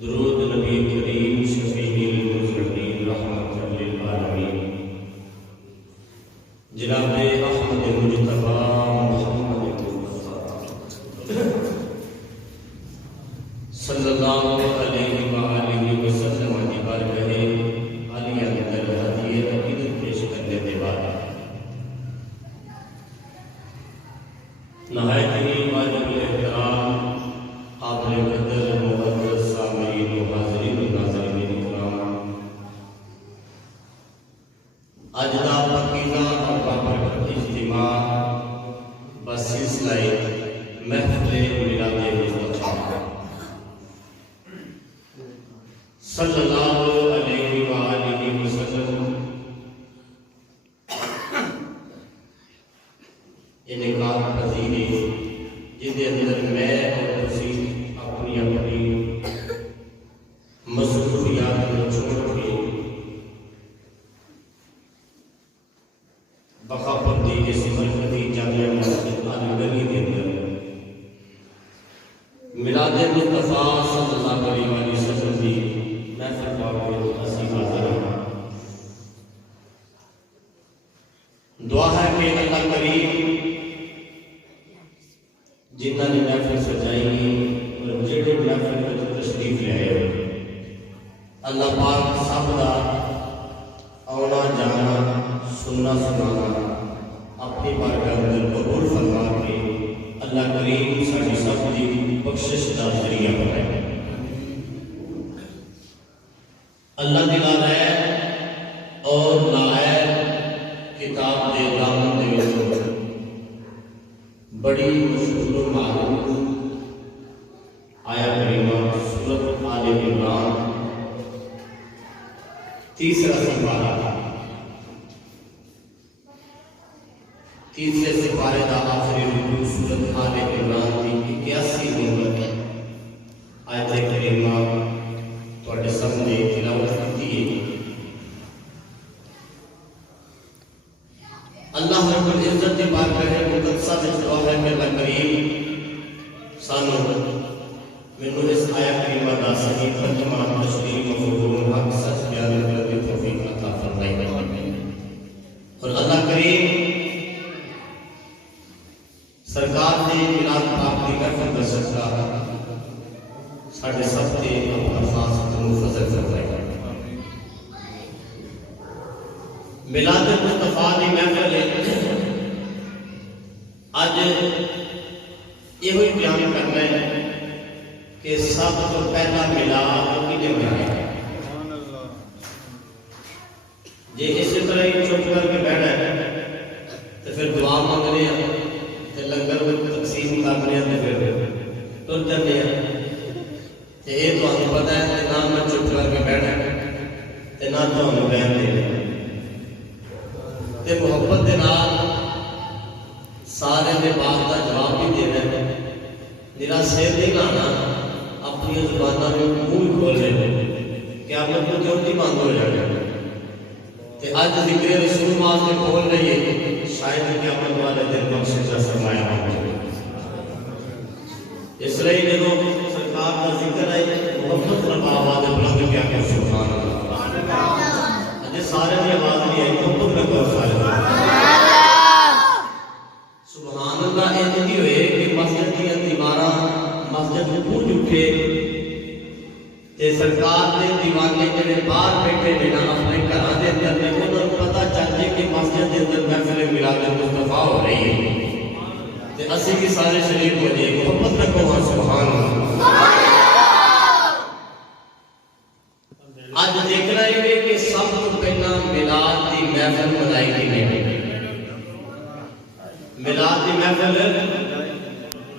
दुरूद नबी करीम शफीउल मुज़निबीन रहमतुल लिल आलमीन जनाब अहमद मुज्तबा मुहम्मद सल्लल्लाहु अलैहि व आलिहि वसल्लम की बारगाह आलिया अंदर हदीए अकीदत पेश करने के बाद नहायत ही वाजिब एहतराम काबिल कदर मुक़द्दस सामीईन व हाज़रीन व नाज़रीन इकराम आज दा पाकीज़ा और बाबरकत इज्तिमा बसिलसिला महफ़िल मिलाद मुस्तफ़ा सल्लल्लाहु अलैहि व आलिहि वसल्लम इनकार पजीरे जिसके अंदर मैं और तुसी अपनी अपनी मसरूफियात को छोड़ के बखापती इस मरकज़ी जामिया मस्जिद अल-गनी के अंदर मिलाद मुस्तफ़ा सल्लल्लाहु अलैहि वसल्लम की महफ़िल पाक असीम हाज़िर हैं। दुआ है कि अल्लाह करीम जिन्हों ने महफिल सजाई और जेड़े महफिल में तशरीफ ले आए अल्लाह पाक सब का आना जाना सुनना सुनाना अपनी बारगाह अंदर कबूल फरमा के अल्लाह करीम साडी सब की बख्शिश का जरिया बनाए। अल्लाह दिला है और नायब किताब दे दामन दे विचों बड़ी मशहूर मारूफ आया करीमा सूरत आले इमरान तीसरा सिपारा तीसरे सिपारे का आखिरी रुकू सूरत आले इमरान की 81 नंबर आयत करीमा तुहाडे सामने तिलावत की है। अल्लाह रब्बुल इज्जत की बारगाह मुक़द्दसा में दुआ है कि अल्लाह करीम सानू मैनू इस आया करीमा दा सही तर्जुमा तशरीह मफहूम हक सच बयान करने की तौफीक अता फरमाए और अल्लाह करीम सरकार ने मिलाद पाक की महफिल का सदका साडे सब ते अपना खास फजल फरमाए। मिलाद मुस्तफ़ा की महफिल अज यो बयान करना है कि सब तो पहला मिलाद किने मनाया। जे इसी तरह ही चुप करके बैठा है तो फिर दुआ मंगने तो लंगर में तकसीम करने तो फिर तुर जाते हैं। तो ये तो पता है कि ना मैं चुप करके बैठा तो ना तो बयान दे मुहब्बत के नाल सारे के बात का जवाब भी देना है। मेरा सिर नहीं लाना अपनी जुबाना में मुंह खोल रहे क्या मतलब जो कि बंद हो जाएगा। तो अज जिक्र रसूल वास्ते खोल रही है शायद क़यामत वाले दिन बख्शिश का सरमाया हो। इसलिए जो सरकार का जिक्र है मोहब्बत रबा आवाज़ बुलंद क्या कर सुभान अल्लाह अजे सारे की आवाज़ नहीं आई मोहब्बत रखो सारे सुभान अल्लाह। इतनी हुए कि मस्जिद की दीवारां मस्जिद गूंज उठे ते सरकार के दीवाने जिहड़े बाहर बैठे ने ना अपने घरों के अंदर ने उन्होंने पता चल जाए कि मस्जिद के अंदर महफिल मिलाद मुस्तफ़ा हो रही है ते असीं भी सारे शरीक हो जाए मोहब्बत रखो सुभान अल्लाह। आज देखना है कि सब तो पहला मिलाद की महफिल मनाई गई है। मिलाद की महफिल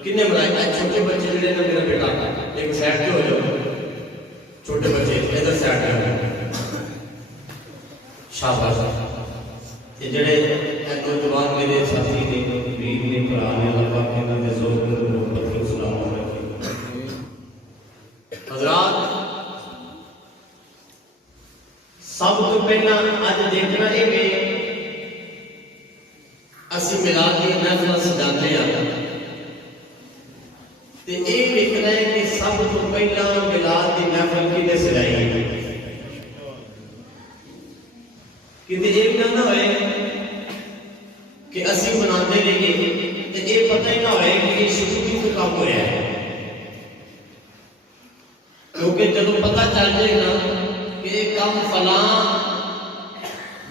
किन्ने मनाई? छोटे बच्चे जिहड़े ने मेरा बेटा एक साइड पे हो जाओ छोटे बच्चे इधर साइड पे शाबाश। ये जिहड़े नौजवान मेरे साथी ने वीर ने भरा ने अल्लाह पाक के नाम से जोर मोहब्बत के सलाम हज़रात। सब तो पहला अज देखना है कि असी मिलाद की महफिल सजाते हैं ते ये लिखना है कि सब तो पहला मिलाद की महफिल किने सजाई किते ये भी ना होए कि असी बनाते रहिए तो ये पता ही ना होए कि ये शुरू कितों काम होया है, क्योंकि जब पता चल जाएगा कि ये काम फलां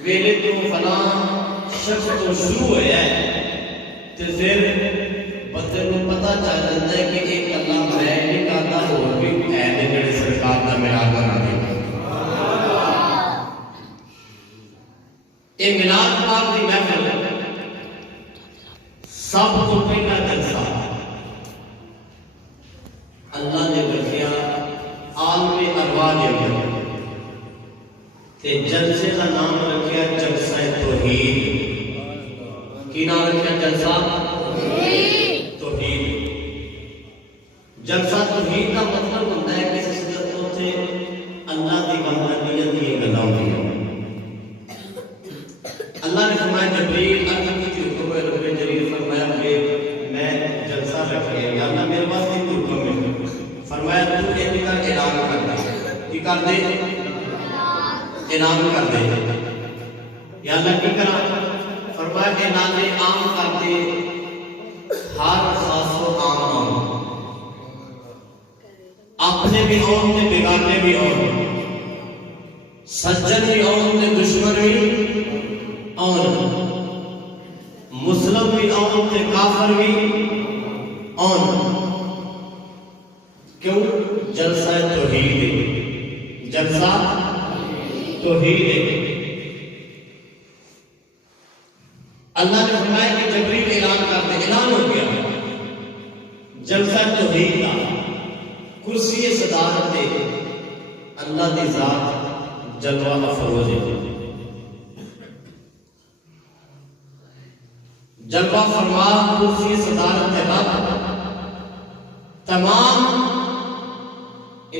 वेले तो फलां शख्स तो शुरू होया है तो फिर बंदे को पता चल जाता है कि एक अल्लाह मैं नहीं करता होर भी है जिहड़े सरकार का मिलाद बना दे। ये मिलाद पाक की महफिल सब तो पहला जलसा अल्लाह ने रखिया आलमे अरवाह दे अंदर ते जलसे का नाम रखिया जलसा तौहीद। की नाम रखिया जलसा तौहीद। जलसा तौहीद का मतलब होता है कि जिस से अल्लाह की वहदानियत की गल्लां होंदियां। अल्लाह ने फरमाया जबरील अर्ज़ की हुक्म है रब्बे जलील फरमाया कि मैं जलसा रख लिया या अल्लाह मेरे पास एक हुक्म है फरमाया तू इनका ऐलान कर दे। की कर दे? ऐलान कर दे। या अल्लाह की करा फरमाया ऐलान आम कर दे हर खासो आम अपने भी हों ते बेगाने भी हों सज्जन भी हों ते दुश्मन भी और मुस्लिम भी और ते काफिर भी और क्यों जलसा तौहीद है। जलसा तौहीद है। अल्लाह ने फरमाया कि जबरील ऐलान कर दे। ऐलान हो गया जलसा तौहीद का कुर्सी सदारत दे अल्लाह की जात जलवा अफरोज है। जलवा फरमा कुर्सी सदारत रब तमाम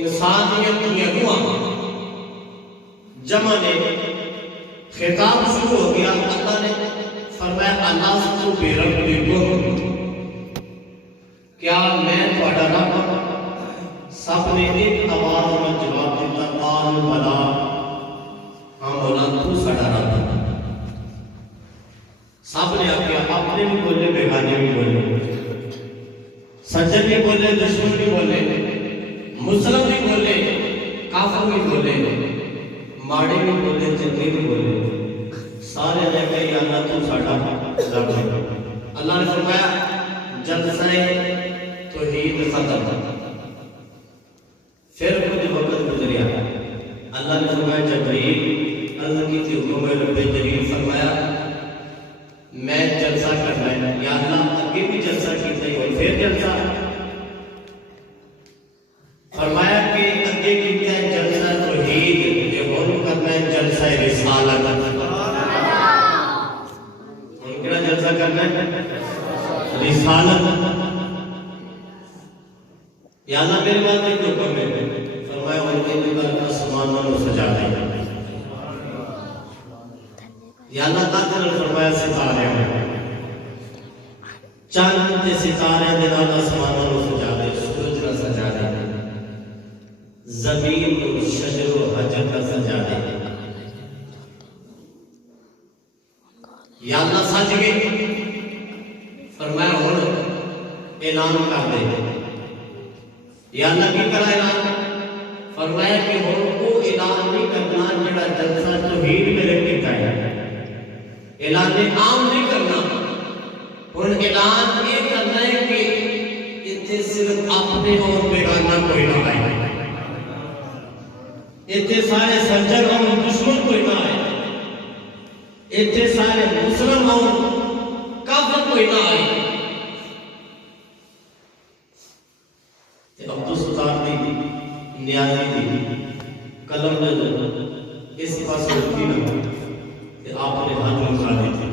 इंसानियत की अगुआ जमा ने खिताब शुरू हो गया। अल्लाह ने फरमाया अल्लाह से बेरब्बिकुम क्या मैं तुम्हारा रब? सब ने एक आवाज में जवाब दिता कालू बला हाँ बोला तू साडा रब। सब ने आख्या अपने भी बोले बेगाने भी बोले सज्जन भी बोले दुश्मन भी बोले मुस्लिम भी बोले काफिर भी बोले माड़े भी बोले चंगे भी बोले सारे ने कही अल्लाह तू साडा रब है। अल्लाह ने फरमाया जलसा तौहीद खत्म। फिर कुछ वक्त गुजरिया अल्लाह ने फरमाया जबरील अर्ज़ की थी हुक्म है रब्बे जलील फरमाया मैं जलसा करना है। या अल्लाह आगे भी जलसा कीता ही और फिर जलसा फरमाया कि आगे कीता है जलसा तौहीद ये और करना है जलसा रिसालत। उनका जलसा करना है रिसालत। या अल्लाह मेरे पास एक हुक्म है फरमाया उनके कल आसमानों को सजा दे। या अल्लाह ताला फरमाया सितारे चांद ते सितारे दे नाल आसमानों को सजा दे सूरज का सजा दे जमीन को शजर व हजर का सजा दे। या अल्लाह सज गए फरमाया हुण ऐलान कर दे। या अल्लाह की करा ऐलान फरमाया कि हुण वो ऐलान नहीं करना जेड़ा जलसा तौहीद मेरे कीता है। ऐलान आम नहीं करना हुण ऐलान ये करना है कि इत्थे सिर्फ अपने और बेगाना कोई ना आए। इत्थे सारे सज्जन और दुश्मन कोई ना आए। इत्थे सारे मुस्लिम और काफिर कोई ना आए। अब्दुल सत्तार दी नियाजी दी कलम ने इस पास रखी ना कि आपने हाथ में उठा दी थी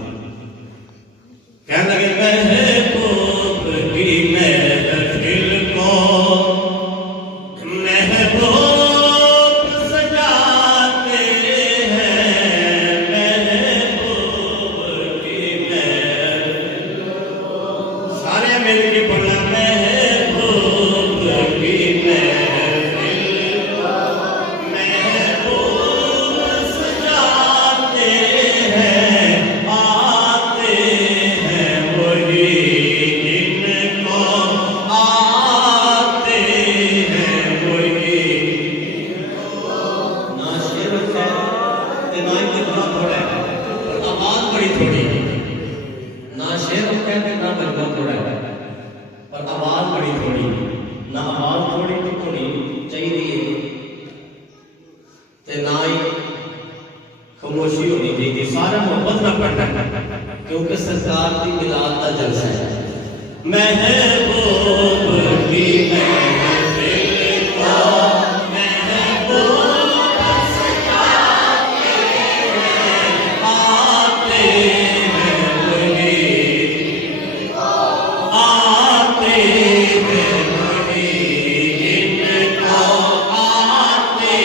कहने लगे महबूब की महफिल को महबूब सजाते हैं महबूब की महफिल सारे मिलके बोला महबूब महबूब की महफिल को महबूब सजाते हैं, आते हैं वही, आते हैं वही जिनको आते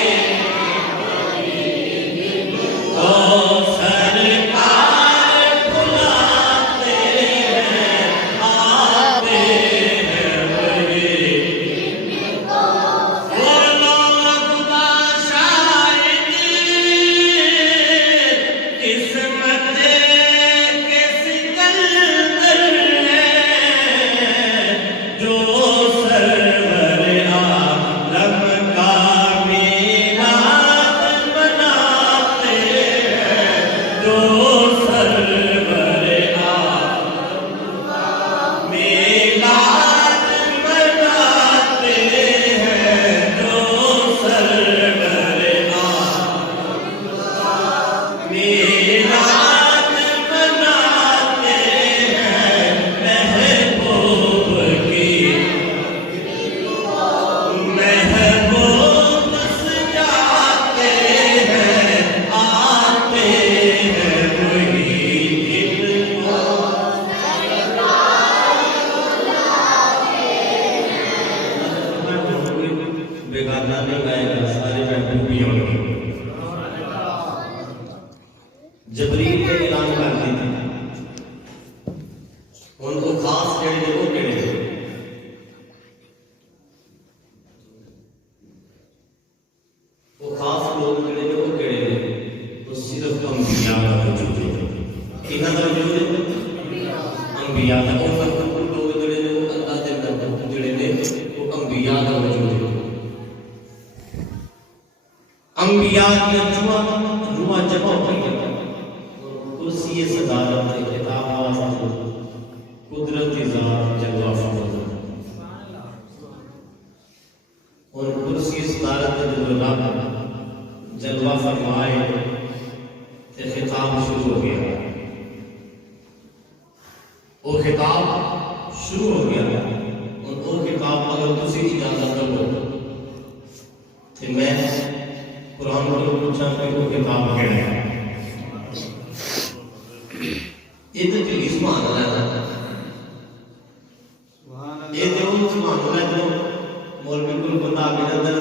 तो सरकार बुलाते हैं, आते हैं वही वो लोग शायद किस्मत के सिकंदर हैं जो सरवर आलम का मीराद मनाते हैं, जो सरवर आलम मीराद मनाते हैं, जो सरवर आलम मीराद मनाते हैं, महबूब की महबूब सजाते हैं, आते हैं वही जिनको बेगाना नहीं गाएगा, सारे महबूबी होंगे। जबरील ने ऐलान कर दिया उनको खास जेड़े ने वो केड़े ने वो खास लोग जेड़े ने वो केड़े ने तो सिर्फ अंबिया का वजूद है। किन्हां दा वजूद है? अंबिया का। वो लोग जेड़े ने वो अल्लाह दे महबूब जेड़े ने वो अंबिया का वजूद है। अंबिया की रूहां जमा हो गई कुर्सी सदारत के खिताब वास्ते कुदरती ज़ात जलवा फरमा और कुर्सी सदारत जो रब जलवा फरमाए ते खिताब शुरू हो गया। वो खिताब शुरू हो गया और वो खिताब अगर तुसी इजाजत दो तो मैं कुरान को पूछा कि वो किताब केड़ा है। ये तो चली सुभान अल्लाह ये तो सुभान अल्लाह जो मौलवी को बंदा आगे अंदर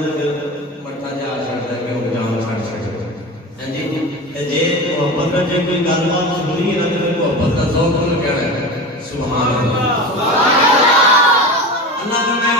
मट्ठा जा छड़दा है कि जान छड़ हां जी जे मोहब्बत का जे कोई गलबात सुनी है ना तो मोहब्बत का ज़ौक़ न केड़ा है। सुभान अल्लाह अल्लाह ने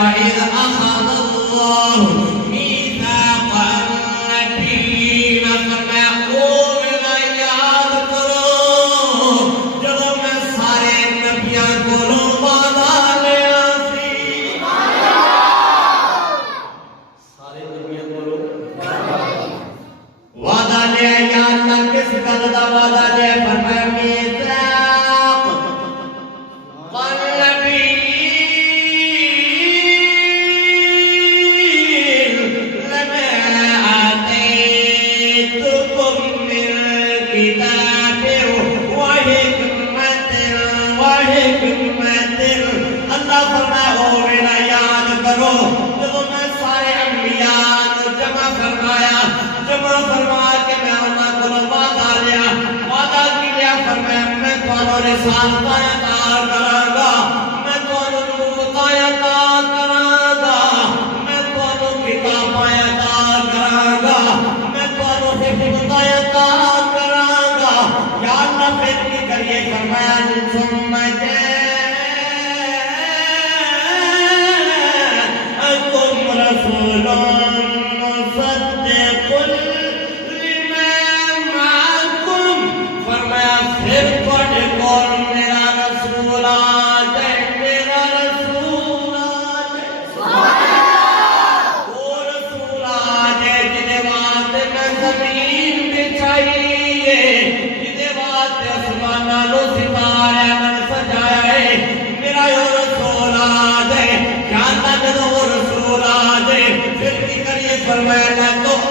वाया लो सितारे नल सजाया है मेरा यो रसूल आ जाए क्या अल्लाह जदों वो रसूल आ जाए फिर की करिए फरमाया ला तो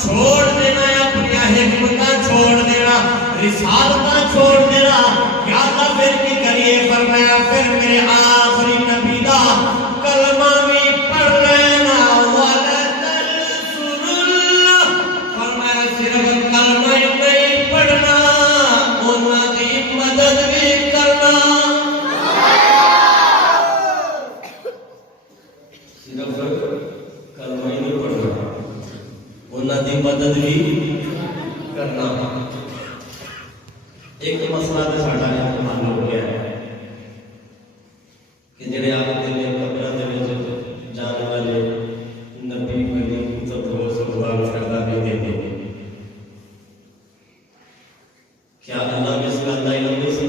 छोड़ देना अपनी हिकमत छोड़ देना रिसालत छोड़ देना क्या अल्लाह फिर की करिए फरमाया फिर मेरे आखिरी नबी दा कलमा भी पढ़ लेना वाला तंसुरुल्लाह फरमाया सिर्फ कलमा ही नहीं पढ़ना उन्हां दी मदद भी करना सिर्फ कलमा ही नहीं पढ़ना उन्हां दी मदद भी करना एक मसला तो साडा हल हो गया है कि जिहड़े आखदे ने कब्रां दे विच जाने वाले नबी वली कुतुब सुल्तान फैदा भी देते क्या अल्लाह ने इस गल का इल्म नहीं सी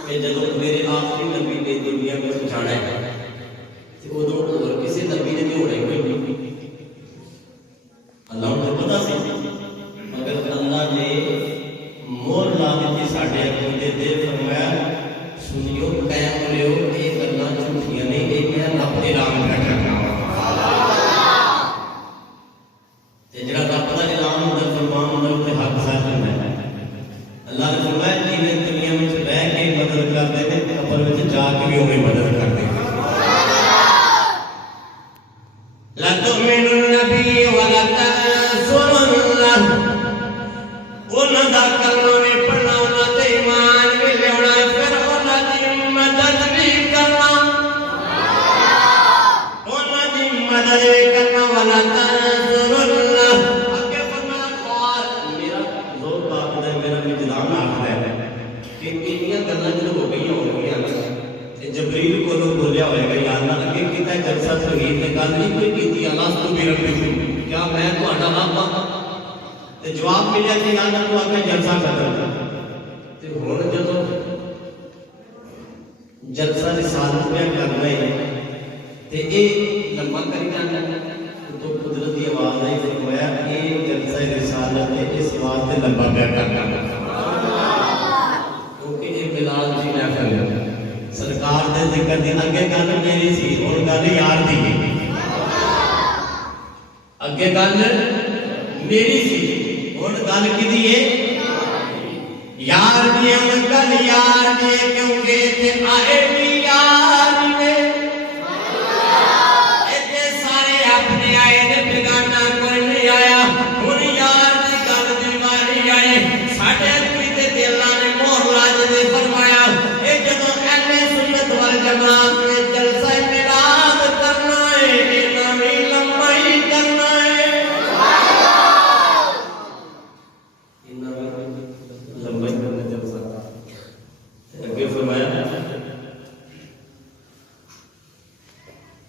कि जदों मेरे आखिरी नबी ने दुनिया में जाना है तो उदों होर किसी नबी ने होना ही कोई नहीं अल्लाह को पता सी मगर अल्लाह ने मोहर ला दी साडे अकीदे ते फरमाया सुनियो कायम लियो ये गल्लां झूठियां नहीं ये मैं रब ऐलान करना ते जेड़ा रब दा ऐलान हुंदा फरमान हुंदा उते हक सच हुंदा अल्लाह ने फरमाया जिन्हें दुनिया में रह के मदद करदे ने कब्र विच जाके भी उवें मदद करदे ला तुमिनुन नबी वला उन्होंने कलमा में पढ़ना उन्होंने ईमान भी लेना फिर उन्होंने मदद भी करना उन्होंने मदद भी करना वाला तंसुरुल्लाह आगे फरमाया क़ाल मेरा जोर बात है मेरा विजदान आखदा है कि इन्नियां गल्लां जो हो गई होंगियां ते जबरील को बोलिया होएगा या अल्लाह अगे कीता जलसा तौहीद ते गल नहीं कोई कीती अल्लाह तो भी रब्बी क्या मैं तुहाडा रब हां ते जवाब मिलिया कि यार तू आके जलसा कर ते हुण जदों जलसा रिसालत में करना है ते ए लंबा करी जाना तो कुदरत की आवाज आई फरमाया ए जलसा रिसालत है इस वास्ते लंबा मैं करना क्योंकि ये बिलाल जी ने कर सरकार दे जिक्र दी अगे गल मेरी सी हुण गल यार दी अगे गल मेरी सी हुण गल किदी है यार दी गल यार दी क्योंकि इत्थे आए भी यार ने इत्थे सारे अपने आए ने बेगाना कोई नहीं आया हुण यार दी गल दी वारी आए साडे ते दिलां ने मोहर ला दे फरमाया ए जदों अहले सुन्नत वल जमात ने जलसा मिलाद करना है इन्हां भी लंबाई करना है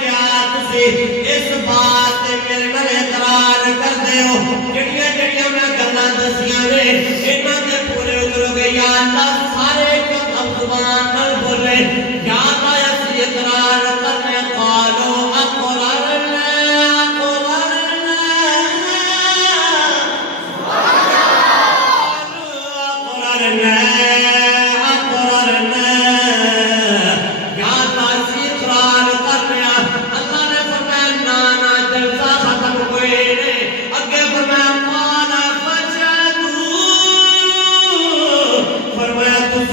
क्या तुसी इस बात मेरे नाल इकरार करदे हो जड़ियां जड़ियां मैं गल्लां दसियां ने इन्हां दे पूरे उतरोगे या अल्लाह सारे कदम जुबान नाल बोले या अल्लाह असली इकरार करने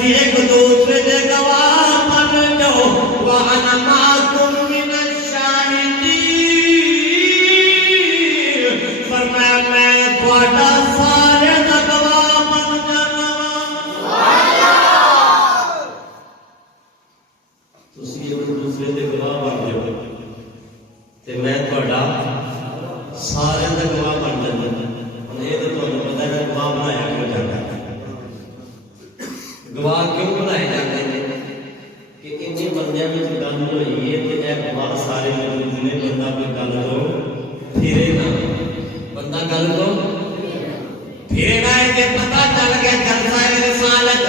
एक दूसरे के गवाह बन जाओ वअना माकुम मिनश शाहिदीन फरमाया मैं ਤੁਹਾਡਾ सारे दा गवाह बन जाना तुसी एक दूसरे के गवाह बन जाओ तो मैं थोड़ा सारे का गवाह बन जाता। हम ये तो तुम्हें पता है गवाह बनाया क्यों जाता है, गवाह क्यों बनाए जाते हैं कि इन्हीं बंदियों में गल हुई है तो यह गवाह सारे मौजूद ने। बंदा कोई गल तो फिरे ना, बंदा गल तो फिरे ना है कि पता चल गया जलसा रिसालत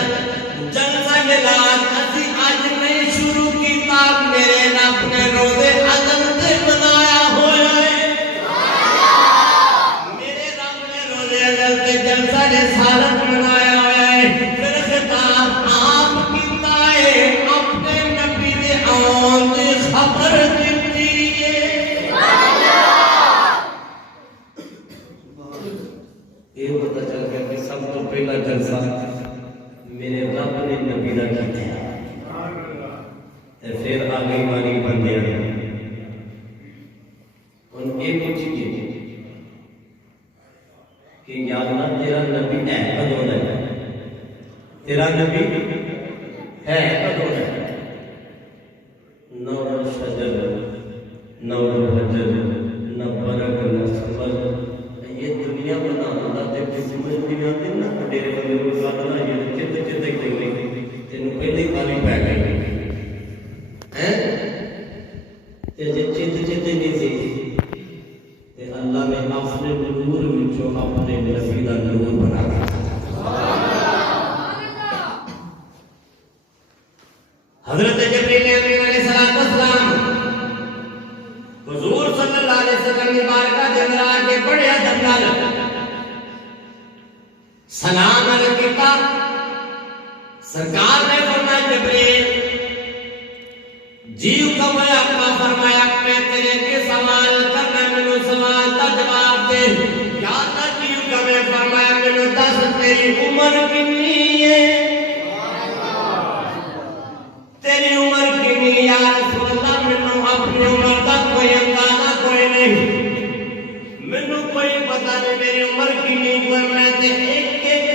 जलसा मिलाद असी आज नहीं शुरू किया, मेरे रब ने रोज़े अज़ल से बनाया होया है। मेरे रब ने रोज़े अज़ल से जलसा रिसालत बनाया होया है। फिर खिताब आप कीता है अपने नबी दे आउण दी खबर दित्ती है। ये पता चल गया कि सब तो पहला जलसा मेरे रब ने नबी दा कीता, फिर आगे बारी बन गया। उनके पूछिए कि या अल्लाह तेरा नबी है कदों है, तेरा नबी है कदों है। नौ शजर नौ हजर न बरक न सफर, ये दुनिया बनाना ते समझ नहीं आती ना। डेरे वाले को साधना ये चित चित ही गई तेन पहले खाली पै गई है ते जे चित चित नहीं सी ते अल्लाह ने अपने नूर विचों अपने नबी दा नूर बना दिया। हजरत जबरील अमीन अलैहिस्सलाम हुजूर सल्लल्लाहु अलैहि वसल्लम की बारगाह दे अंदर आके बड़े अदब नाल सलाम अर्ज़ कीता। सरकार ने फरमाया जबरील जीव का मैं आपका फरमाया मैं तेरे के सवाल करना, मैंने सवाल का जवाब दे। क्या था जीव का मैं फरमाया मैंने दस तेरी उम्र कितनी है, तेरी उम्र कितनी या रसूल अल्लाह। मैंने अपनी उम्र का कोई अंदाजा कोई नहीं, मैंने कोई पता नहीं मेरी उम्र कितनी कोई। मैं ते एक एक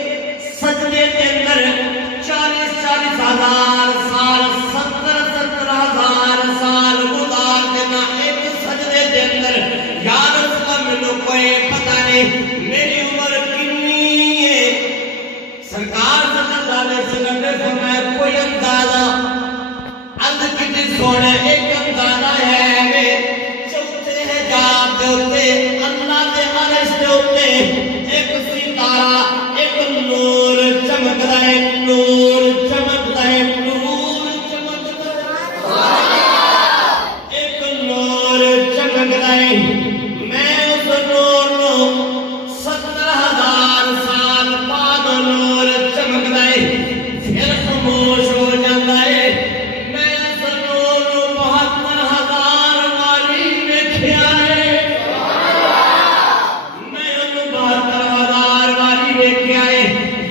सजदे के अंदर 40,000 साल 70,000 साल गुजार देना एक सजदे के अंदर। या रसूल मैंने कोई पता नहीं मेरी उम्र कितनी है। सरकार सल्लल्लाहु अलैहि वसल्लम ने फरमाया कोई अंदाजा अंद कितनी सोने एक अंदाजा है में चौथे हिजाब दे उत्ते अल्लाह दे अर्श दे उत्ते एक सितारा एक नूर चमकदा है, नूर चमकदा है, नूर चमकदा है, एक नूर चमकदा है। मैं उस नूर नो 70,000 साल बाद नूर चमकदा है फिर खामोश हो जाता है। मैं उस नूर नो 72,000 वारी देखिया है, मैं उस 72,000 वारी देखिया है।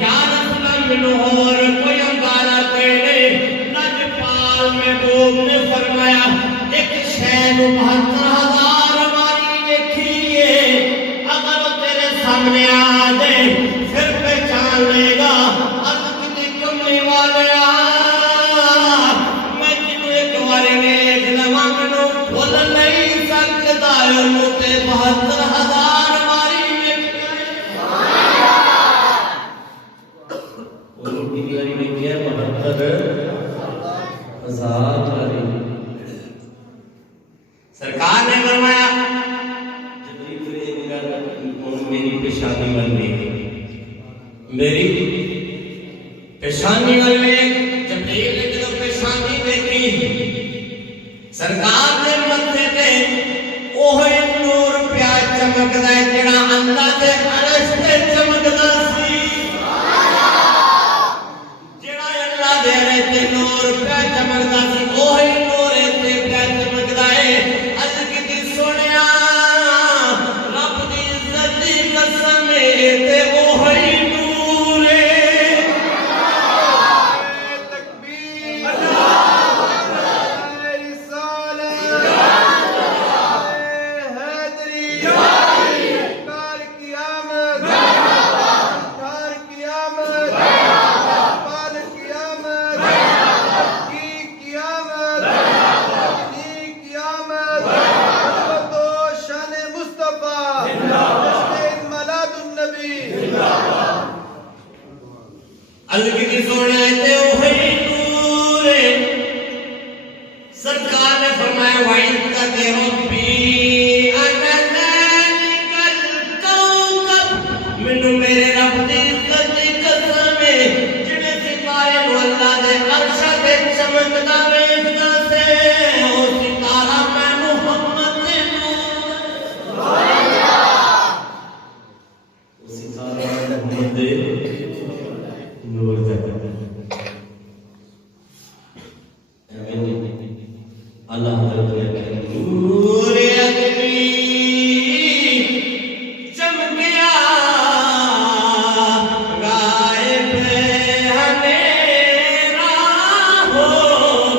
या रसूल मैनू और कोई अंदाजा कोई नहीं। नजपाल में बोल ने फरमाया एक शैन 72,000 वारी देखी है, अगर तेरे सामने आ जाए फिर पहचान लेगा। अर्ज़ कितनी कमली वाले मैं जिन्हों एक बारी देख लवा मैनू भुल नहीं सकता, ते 72,000 वारी देखिया है। कितनी वारी देखिया 72,000 वारी। सरकार ने फरमाया जबरील फिर एक गल मेरी पेशानी वाल देख, मेरी पेशानी वाल देख। जबरील ने जब पेशानी देखी सरकार ने मत्थे ते ओह नूर पिया चमकदा है जेड़ा अल्लाह दे अर्श ते चमकदा सी। जेड़ा अल्लाह दे अर्श ते नूर पिया चमकदा सी ओह नूर ते पिया चमकदा है। अज कितनी सोनिया रब दी इज्जत दी कसम है ते ओह नूर है। तकबीर अल्लाहु अकबर रिसालत हैदरी काल क़यामत सोने ते वही नूर है। सरकार ने फरमाया वाइद का तेरो भी मैनू मेरे रब दी इज्जत दी कसम है जिहड़े सितारे नूं अल्लाह दे अर्श ते चमकदा वेखदा से ओ सितारा मैं मुहम्मद दे नूर सुभान अल्लाह ओ सितारा मुहम्मद दे नूर दा अल्लाह हज़रत ने नूर अदबी चमकिया गायब अंधेरा हो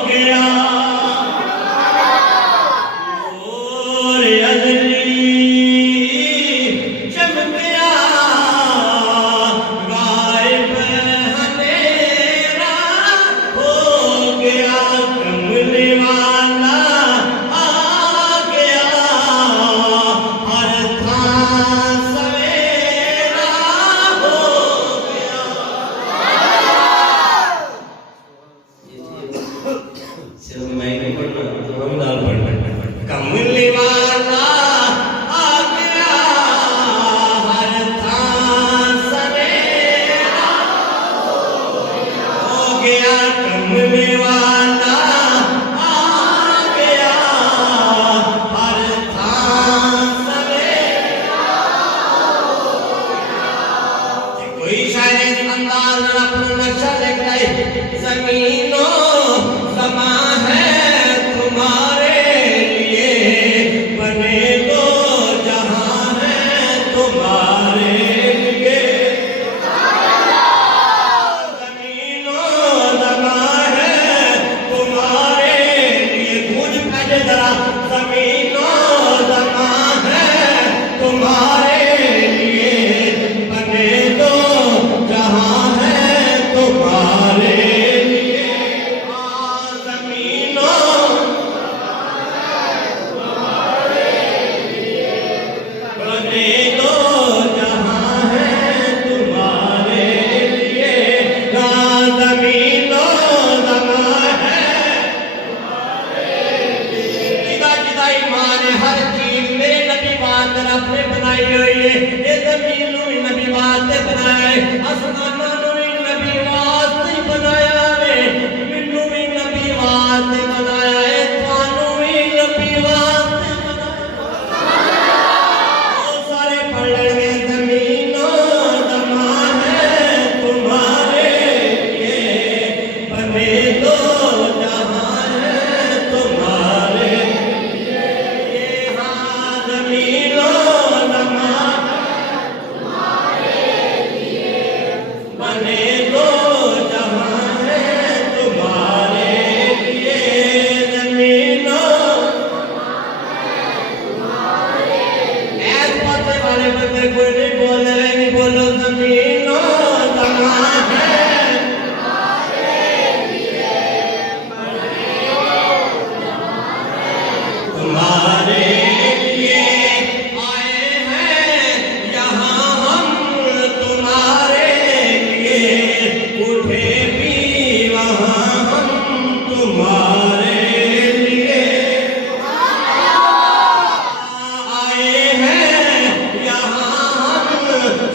गया नूर अदबी चमकिया गायब अंधेरा हो गया कमली वाला आ गया हर थां सवेरा हो गया सिर्फ मैं नहीं पढ़ना तो हम नाल पढ़ना कमली वाला आ गया हर थां सवेरा हो गया कमली वाला आ गया हर थां सवेरा कोई शायर इस अंदाज में अपना नक्शा लिखता है जमीनों समा है तुम्हारे लिए बने दो जहां है तुम्हारे लिए जमीनों समा है तुम्हारे लिए कुछ पहले जरा जमीनों समा है तुम्हारे लिए बने दो जहां है तुम्हारे लिए जमीनों बने दो जहां है तुम्हारे लिए जमीनों समा है जिदा जिदा ईमान है हर चीज मेरे नबी बात रब ने बनाई हुई है ये जमीन नूं भी नबी वास्ते बनाया है आसमानां नूं भी नबी वास्ते बनाया है मैनूं भी नबी वास्ते बनाया है तुहानूं भी नबी वास्ते बनाया ओ सारे पढ़ लेंगे जमीनों समा है तुम्हारे लिए बने दो जहां है तुम्हारे लिए हाँ जमीनों समा बने दो जहां है तुम्हारे लिए जमीनों ऐस पासे वाले बंदे कोई नहीं बोल रहे नहीं बोलो जमीनों समा है तुम्हारे लिए आए हैं यहाँ हम तुम्हारे लिए उठे भी वहाँ हम तुम्हारे लिए आए हैं यहाँ हम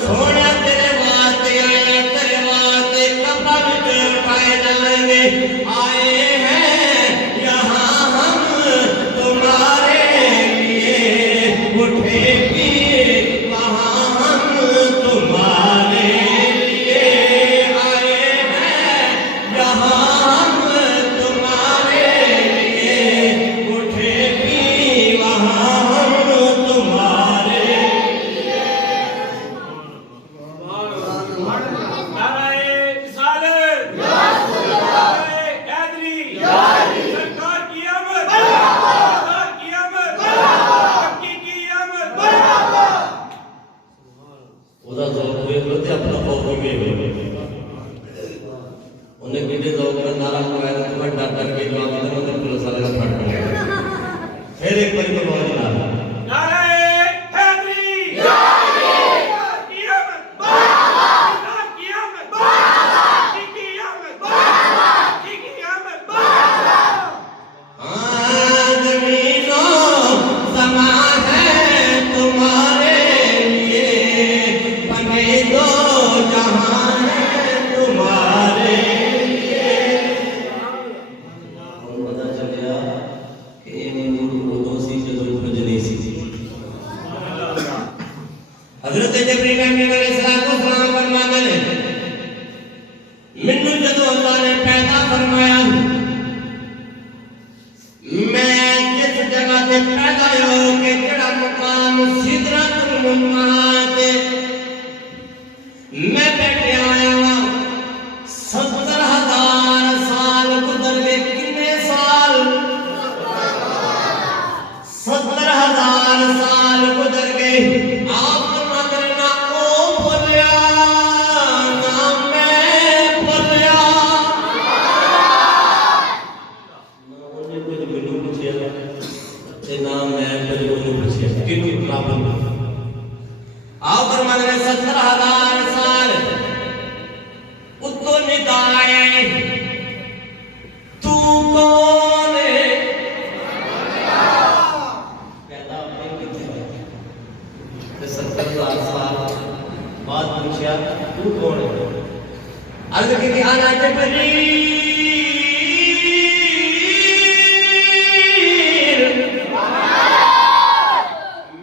सोना तेरे वास्ते आए तेरे वास्ते कपड़ा भी उठाए जाएंगे आए हैं यहाँ हम तुम्हारे जबरील अमीन अलैहिस्सलाम फरमाते हैं मैनू जदों अल्लाह ने पैदा फरमाया मैं जिस जगह से पैदा हो के जड़ा मुकाम सिदरतुल मुंतहा ते मैं बैठे आया हूं 70,000 साल गुजर गए कितने साल 70,000 साल गुजर गए आप मदरना ओ बोलिया ना मैं बोलिया ना उन्हें कुछ मैनू पूछया ते ना मैं कुछ उन्हें पूछया किनू बराबर आप फरमाते हैं 70,000 साल उत्तो निदाए तू कौन है पैदा अपने कितने 70,000 साल बाद पूछा तू कौन है अर्ज की आना जबरील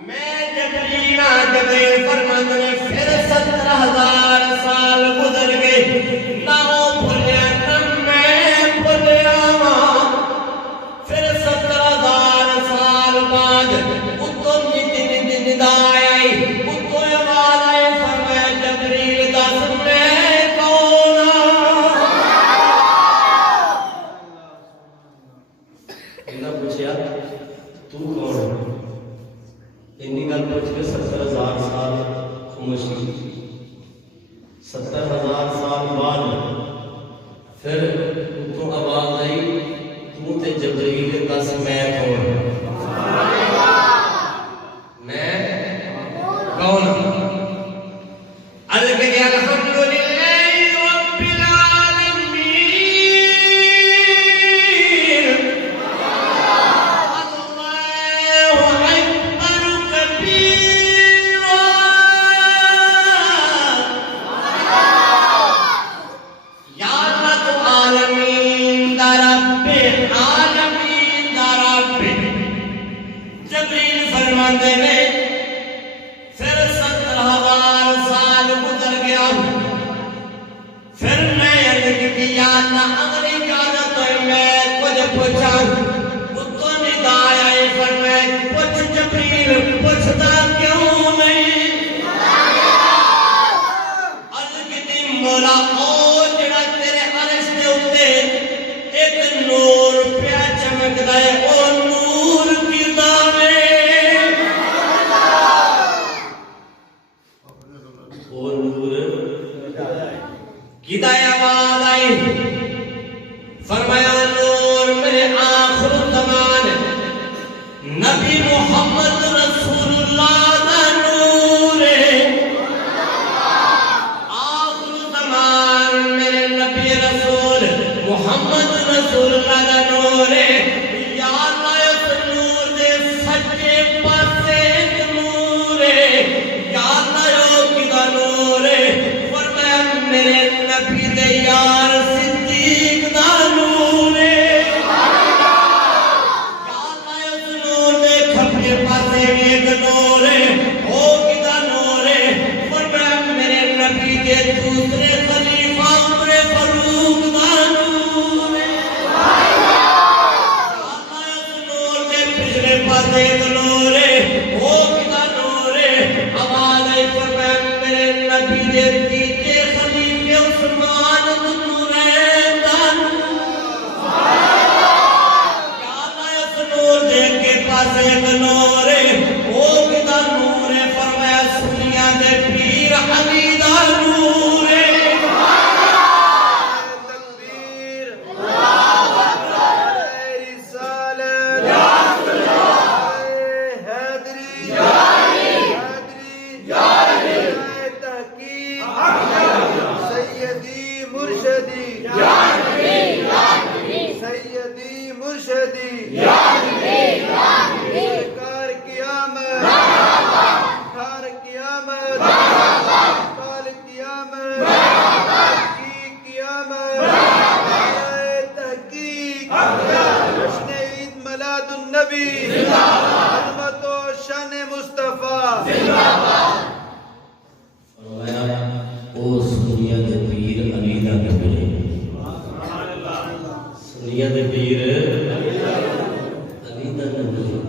मैं जबरील जबरील फरमाते हैं फिर 70,000 साल गुजर गए ना वो भूलिया ना मैं भूलिया फिर 70,000 साल बाद उत्तो निदा आई उत्तो आवाज आई फरमाया जबरील दस मैं कौन इन्हें पूछया तू कौन इन्नी गल पूछ के 70,000 साल खामोश 70,000 साल बाद फिर उतो आवाज आई तू ते जबरील दस मैं कौन मैं कौन अर्ज़ करिए अल्हम्दुलिल्लाहि रब्बिल आलमीन अल्लाहु अकबर कबीरा या अल्लाह तू आलमीन दा रब्बे आलमीन दा रब्बे जबरील फरमाते हैं फिर 70,000 साल गुजर गया फिर मैं अर्ज़ की या अल्लाह अगली इजाजत है मैं कुछ पूछा उत्तो निदा आए फरमाए पूछ जबरील पूछता क्यों नहीं अर्ज़ की मौला ओ जड़ा तेरे अर्श दे उत्ते एक नूर पिया चमकदा है ओ नूर किदा वे ओ नूर किदा आवाज आई फरमाया नूर मेरे आखिर ज़मान नबी मोहम्मद रसूलुल्लाह दा नूर है आखिर ज़मान मेरे नबी रसूल मोहम्मद रसूलुल्लाह दा नूर है या अल्लाह इस नूर दे सच्चे पासे एक नूर है या अल्लाह ओ किदा नूर है फरमाया मेरे नबी दे यार सिद्दीक दा नूर है या अल्लाह इस नूर दे खब्बे पासे एक नूर है ओ किदा नूर है फरमाया मेरे नबी दे दूसरे खलीफा उमर फारूक दा नूर है पिछले पासे एक नूर है ओ किदा नूर है आवाज आई फरमाया मेरे नबी दे तीजे खलीफे उस्मान ज़ुन्नूरैन दा या अल्लाह इस नूर दे के पासे एक नूर है ओ किदा नूर है फरमाया सुनिया दे पीर अली दा नूर है तकबीर अल्लाहु अकबर रिसालत हैदरी तहकीक सैयदी मुर्शदी सैयदी मुर्शदी सरकार क़यामत ठार क़यामत काल क़यामत की क़यामत तहकीक जश्न ईद मिलादुन नबी जिंदाबाद अज़मत व शान मुस्तफा जिंदाबाद फरमाया ओ सुनिया दे पीर अली दा नूर है। सुनिया दे पीर अली दा नूर है।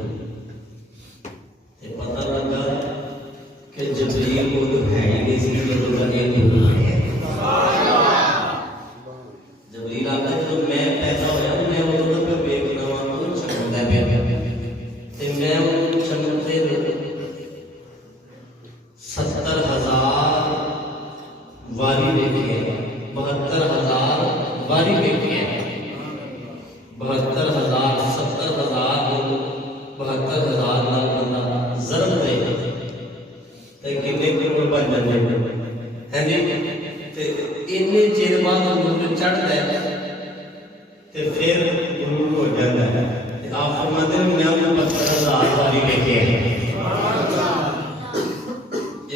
ते पता लगा कि जबरील को तो है ही नहीं सी जदों का ये नूर आया। जबरील आता जो मैं पैदा होया मैं उदों तक वेखना वा वो चमकदा पिया ते मैं वो चमकदे 70,000 वारी वेखे 72,000 वारी वेखे 72,000 70,000 72,000 नाल बंदा ज़रब दे ते किन्ने करोड़ बन जांदे हैं जी। ते इन्ने चिर बाद नूर चढ़दा है ते फिर गुरूर हो जाता है। ते आप फरमाते हैं मैं 72,000 वारी वेखे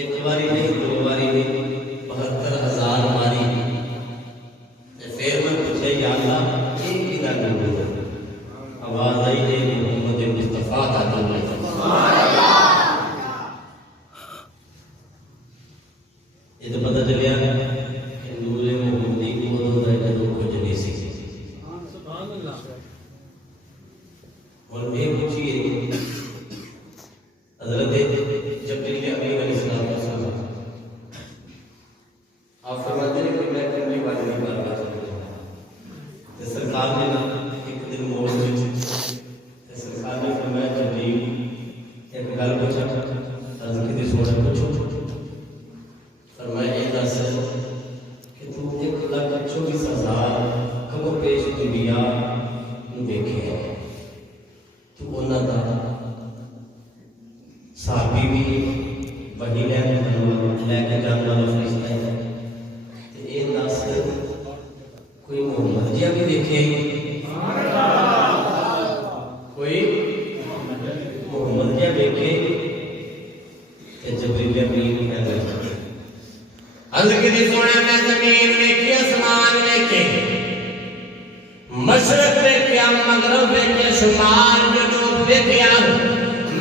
एक बारी नहीं दो बारी नहीं 72,000 वारी। फिर मैं पूछे या अल्लाह ये किदा नूर है। आवाज आई है मोहम्मद मुस्तफा का नूर है। ये तो पता चलिया कि नूर मोहम्मदी को होता है जो कुछ नहीं सीखी। सुभान अल्लाह। और मैं पूछिए हज़रत जबरील अलैहिस्सलाम आप फरमाते हैं कि मैं पहली बार नहीं कर रहा था। सरकार ने ना एक दिन मोड़ में सरकार ने फरमाया जबरील एक गल पूछा अर्ज़ की सोच पूछो। फरमाया ये दस कि तू 1,24,000 कबो पेश दुनिया देखे है तू उन्हां दा साहबी भी वही लैके जाने वाला फरिश्ता है। ये दस कोई मोहम्मद जिया भी देखे कोई मोहम्मद जिया देखे जबरील अमीन है अलग सोने मैं जमीन वेखी आसमान वेखे मशरक वेख्या मगरब वेख्या शुमार जनूब वेख्या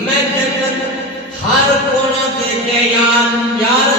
मैं जन्नत हर कोना देखे यार